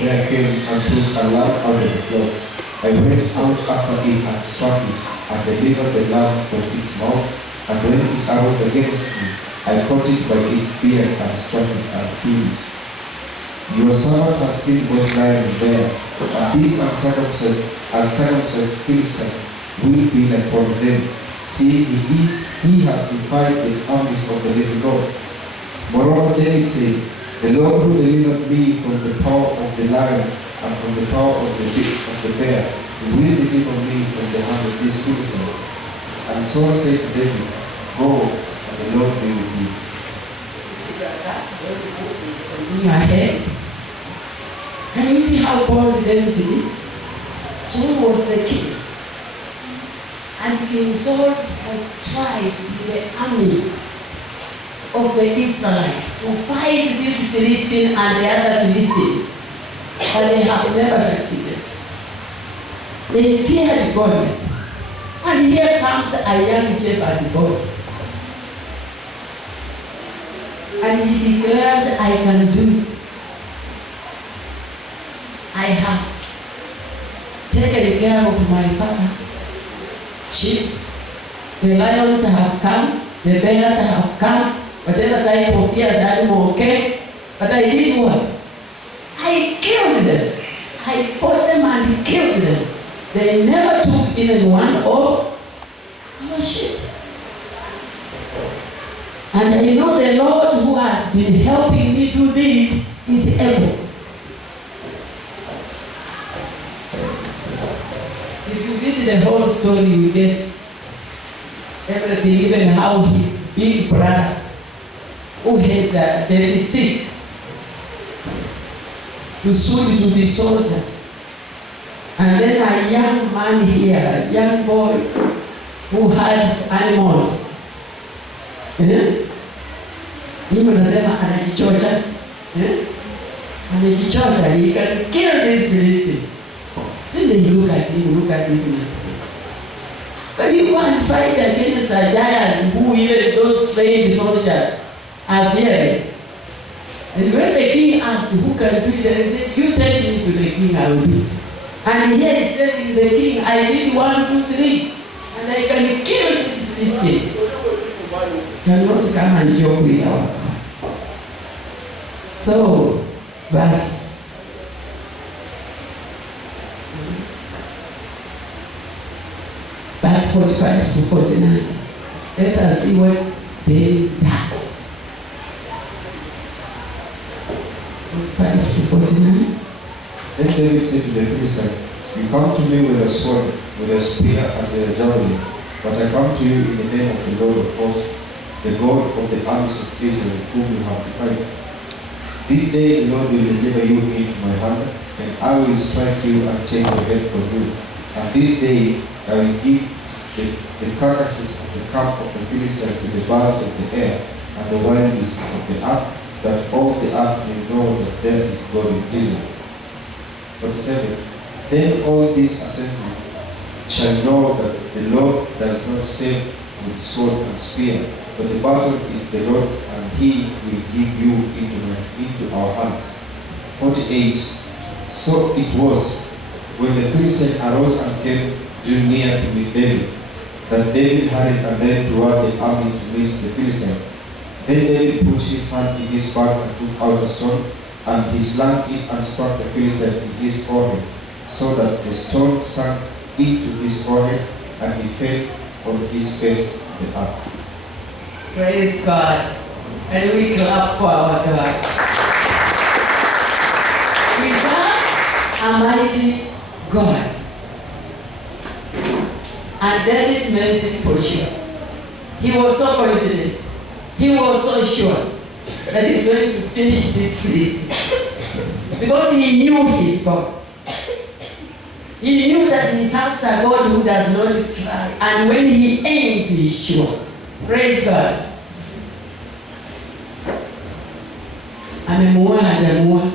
there came and took a lamb out of the flock. I went out after it and struck it, and delivered the lamb from its mouth. And when it arose against me, I caught it by its beard and struck it and killed it. Your servant has killed both lion and bear, and this uncircumcised Philistine will be like one of them, seeing he has defied the armies of the living God. Moreover, David said, the Lord who delivered me from the power of the lion and from the power of the bear will deliver me from the hand of this Philistine. And Saul said to David, go, and the Lord be with you. Can you see how bold David is? Saul was the king. And King Saul has tried with the army of the Israelites to fight this Philistine and the other Philistines, but they have never succeeded. They feared God. And here comes a young shepherd boy. And he declares, I can do it. I have taken care of my father's sheep. The lions have come, the bears have come, whatever type of fears animal came, but I did what? I killed them. I fought them and killed them. They never took even one of our sheep. And I know the Lord who has been helping me do this is able. If you read the whole story, you get everything, even how his big brothers who had deficit to suit to be soldiers. And then a young man here, a young boy who has animals. Mimi nasema anajichocha. Anajichocha, he can kill this Philistine. Then they look at him, look at this man. But you go and fight against a giant who even those trained soldiers are fearing. And when the king asked who can do it, they said, you take me to the king, I will do it. And here is telling the king, I did 1, 2, 3, and I can kill this Philistine. You cannot come and joke with our God. So, verse 45 to 49. Let us see what David does. 45 to 49. Then David said to the Philistine, you come to me with a sword, with a spear, and with a javelin, but I come to you in the name of the Lord of hosts, the God of the armies of Israel, whom you have defied. This day the Lord will deliver you into my hand, and I will strike you and take your head from you. And this day I will give the carcasses of the camp of the Philistines to the birds of the air and the wild beasts of the earth, that all the earth may know that there is God in Israel. 47. Then all this assembly shall know that the Lord does not save with sword and spear, but the battle is the Lord's, and he will give you into our hands. 48. So it was, when the Philistine arose and came drew near to meet David, that David hurried and ran toward the army to meet the Philistine. Then David put his hand in his bag and took out a stone, and he slang it and struck the Philistine in his forehead, so that the stone sank into his forehead, and he fell on his face to the earth. Praise God. And we clap for our God. We serve a mighty God. And David meant it for sure. He was so confident. He was so sure that he's going to finish this Philistine. Because he knew his God. He knew that he serves a God who does not try. And when he aims, he's sure. Praise God. Amemua hajamua.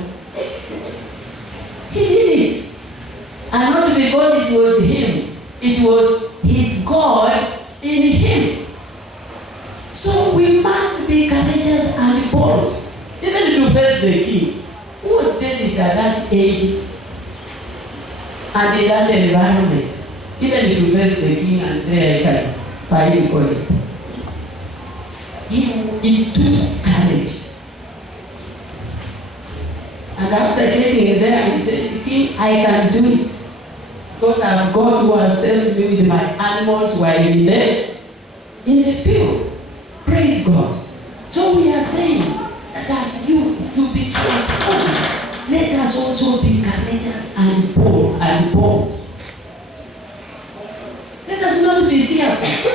He did it. And not because it was him. It was his God in him. So we must be courageous and bold. Even to face the king. Who was David it at that age and in that environment. Even if you face the king and say, I can fight equally. It took courage. And after getting there, he said, King, I can do it. Because I have God who has saved me with my animals while in the field. Praise God. So we are saying that as you to be transformed, let us also be courageous and bold. Let us not be fearful.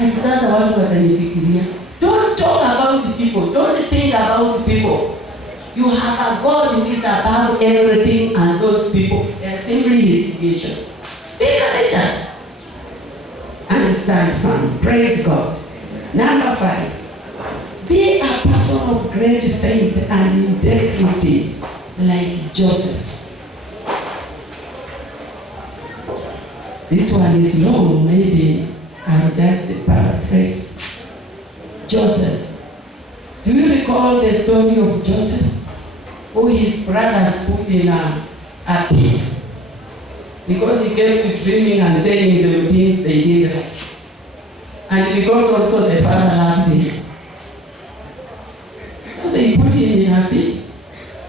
And sasa watu watanifikiria. Don't talk about people. Don't think about people. You have a God who is above everything and those people. They are simply his creation. Be courageous and stand firm. Praise God. Number 5. Be a person of great faith and integrity like Joseph. This one is long, maybe I'll just paraphrase. Joseph. Do you recall the story of Joseph? Who his brothers put in a pit because he came to dreaming and telling them things they did right. And because also the father loved him. So they put him in a pit.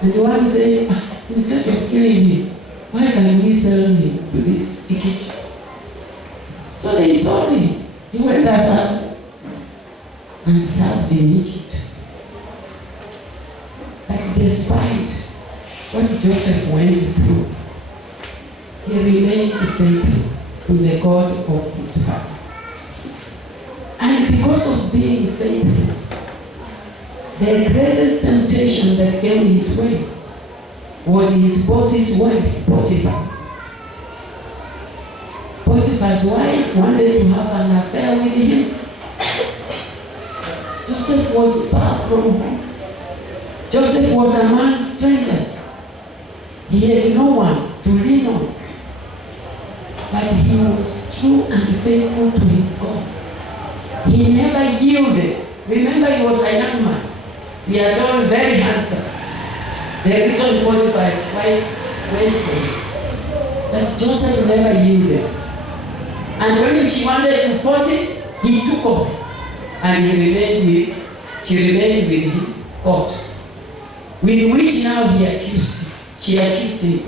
And the one said, instead of killing him, why can we sell him to this Egyptian? So they sold him. He went as assassin and served in Egypt. But despite what Joseph went through, he remained faithful to the God of his father. And because of being faithful, the greatest temptation that came his way was his boss's wife, Potiphar. Potiphar's wife wanted to have an affair with him. Joseph was far from home. Joseph was among strangers. He had no one to lean on. But he was true and faithful to his God. He never yielded. Remember, he was a young man. We are told very handsome. The reason Potiphar's wife went for him. But Joseph never yielded. And when she wanted to force it, he took off. And she remained with his court. With which now she accused him.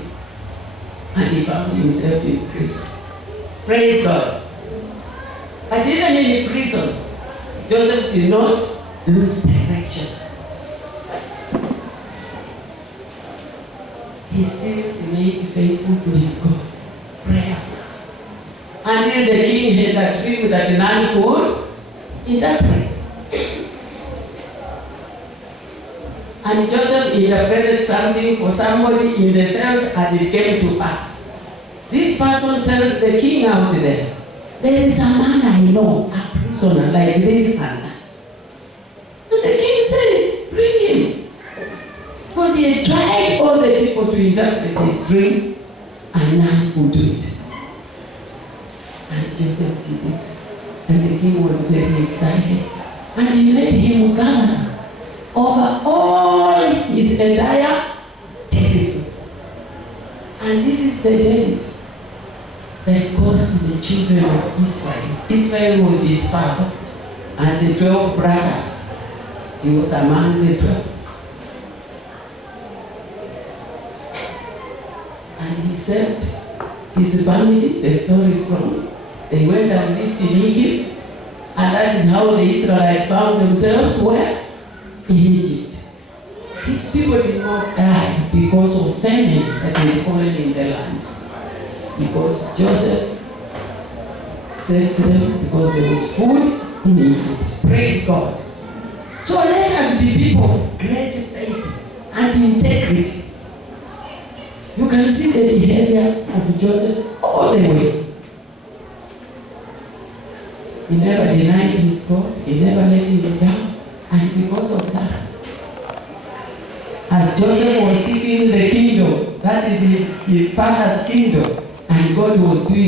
And he found himself in prison. Praise God. But even in prison, Joseph did not lose direction. He still remained faithful to his God. Prayer. Until the king had a dream that none could interpret. And Joseph interpreted something for somebody in the cells, and it came to pass. This person tells the king out there, there is a man I know, a prisoner like this and that. And the king says, bring him. Because he had tried all the people to interpret his dream, and none could do it. And Joseph did it. And the king was very excited. And he made him governor over all his entire territory. And this is the David that goes to the children of Israel. Israel was his father, and the 12 brothers. He was among the 12. And he sent his family, the story is from, they went and lived in Egypt, and that is how the Israelites found themselves where? In Egypt. His people did not die because of famine that had fallen in the land. Because Joseph saved them because there was food in Egypt. Praise God. So let us be people of great faith and integrity. You can see the behavior of Joseph all the way. He never denied his God. He never let him down. And because of that, as Joseph was seeking the kingdom, that is his father's kingdom, and God was doing